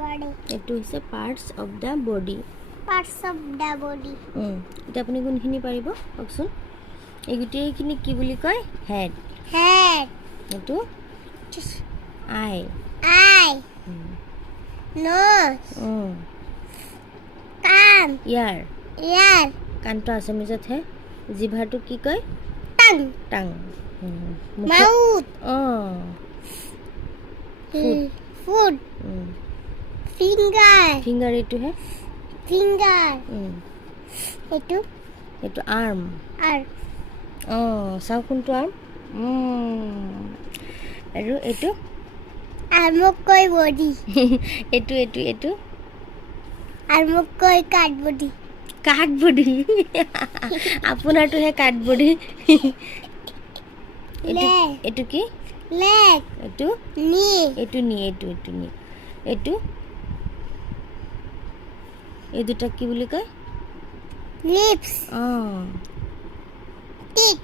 body. এইটো হৈছে parts of the body. Parts of the body. এতিয়া আপুনি কোনখিনি পাৰিব কওকচোন? এই গোটেইখিনি কি বুলি কয়? হেড। Head. এইটো আই। Eye. Nose. Kan. ইয়াৰ। Ear. কাণটো আছামিজতহে। জিভাটো কি কয়? Tongue. টাং। Mouth. Foot. Finger. ফিংগাৰ এইটোহে। Finger. Itu. এইটো আৰ্ম। Arm. চাওঁ কোনটো আৰ্ম? আৰু এইটো Armukoi body. এইটো এইটো এইটো Armukoi card body. কাঠবডি। আপোনাৰটোহে কাঠবডি। Leg. এইটো কি? Leg. এইটো Knee. এইটো নি এইটো এইটো নি এইটো এই দুটা কি বুলি কয়? Lips. Teeth.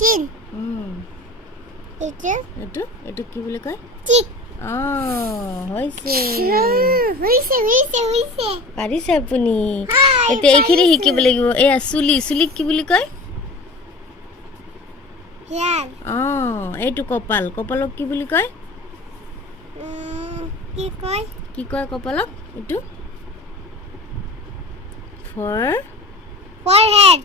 Chin. Itu. এইটো এইটো কি বুলি কয়? Cheek. হৈছে। Huise. পাৰিছে আপুনি। Hi, এতিয়া এইখিনি পাৰিছো। শিকিব লাগিব। এয়া চুলি চুলিক কি বুলি কয়? Hair. এইটো কপাল কপালক কি বুলি কয়? কি কয়? কি কয় কপালক? এইটো Forehead.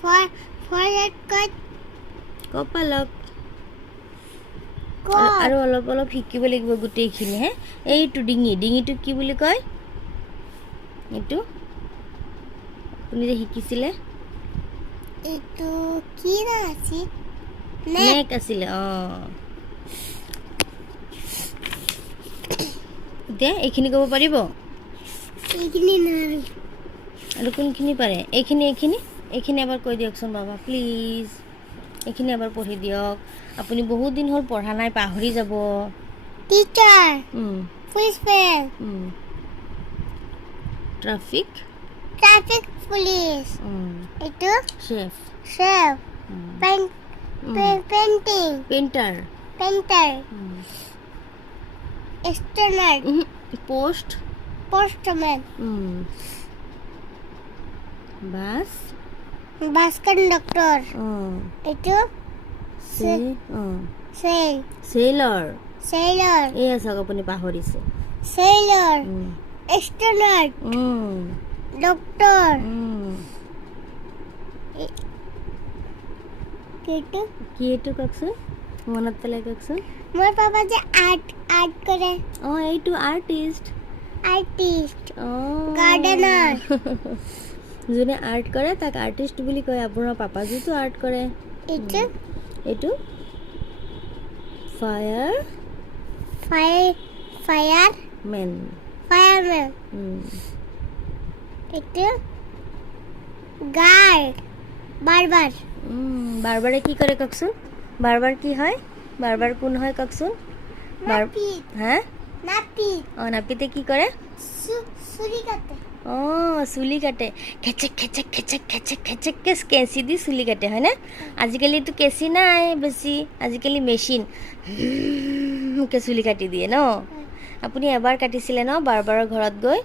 ফৰ Forehead কয় কপালক। God. আৰু অলপ অলপ শিকিব লাগিব গোটেইখিনি হে। এইটো ডিঙি ডিঙিটো কি বুলি কয়? এইটো আপুনি যে শিকিছিলে এইটো কি না আছে? নেক আছিলে। এতিয়া এইখিনি ক'ব পাৰিব? এইখিনি নাই। আৰু কোনখিনি পাৰে? এইখিনি এইখিনি এবাৰ কৈ দিয়কচোন বাবা প্লিজ। এইখিনি এবাৰ পঢ়ি দিয়ক। আপুনি বহুত দিন হ'ল পঢ়া নাই, পাহৰি যাব। Teacher. Principal. Traffic Traffic police. Itu chef chef. Painting. Painter Painter. Astronaut. Post Postman. Bus Bus conductor. Itu sail. Sailor Sailor. এয়া চাওক আপুনি পাহৰিছে। Sailor. Astronaut. Doctor. Gitu. কি এইটো কওকচোন? মনত পেলাই কওকচোন। মোৰ পাপা যে আৰ্ট কৰে। এইটো আৰ্টিষ্ট। আৰ্টিষ্ট। গাৰ্ডেনাৰ। যোনে আৰ্ট কৰে তাক আৰ্টিষ্ট বুলি কয়। আপোনাৰ পাপাজীটো আৰ্ট কৰে। এইটো এইটো ফায়াৰমেন। এইটো গাৰ্ড। বাৰবাৰ। বাৰবাৰে কি কৰে কওকচোন? বাৰবাৰ কি হয়? বাৰবাৰ কোন হয় কওকচোন? নাপিত। হা? নাপিত। নাপিতে কি কৰে? চুলি কাটে। চুলি কাটে। খেচেক খেচেক খেচেক খেচেক খেচেককৈ কেঁচি দি চুলি কাটে হয়নে? আজিকালিতো কেঁচি নাই বেছি, আজিকালি মেচিন চুলি কাটি দিয়ে ন। আপুনি এবাৰ কাটিছিলে ন বাৰবাৰৰ ঘৰত গৈ?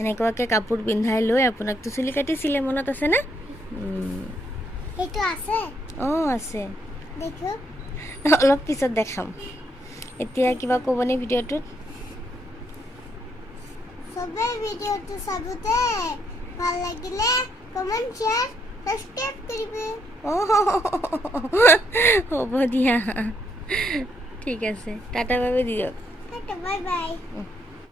এনেকুৱাকৈ কাপোৰ পিন্ধাই লৈ আপোনাকতো চুলি কাটিছিলে, মনত আছেনে? এইটো আছে? আছে। দেখো। অলপ পিছত দেখাম। এতিয়া কিবা ক'বনে ভিডিঅ'টোত? সবে ভিডিঅ'টো চাবতে ভাল লাগিলে কমেন্ট শেয়াৰ সাবস্ক্ৰাইব কৰিব। হ'ব দিয়া, ঠিক আছে, টাটা বাই বাই দিয়ক। Tata bye bye.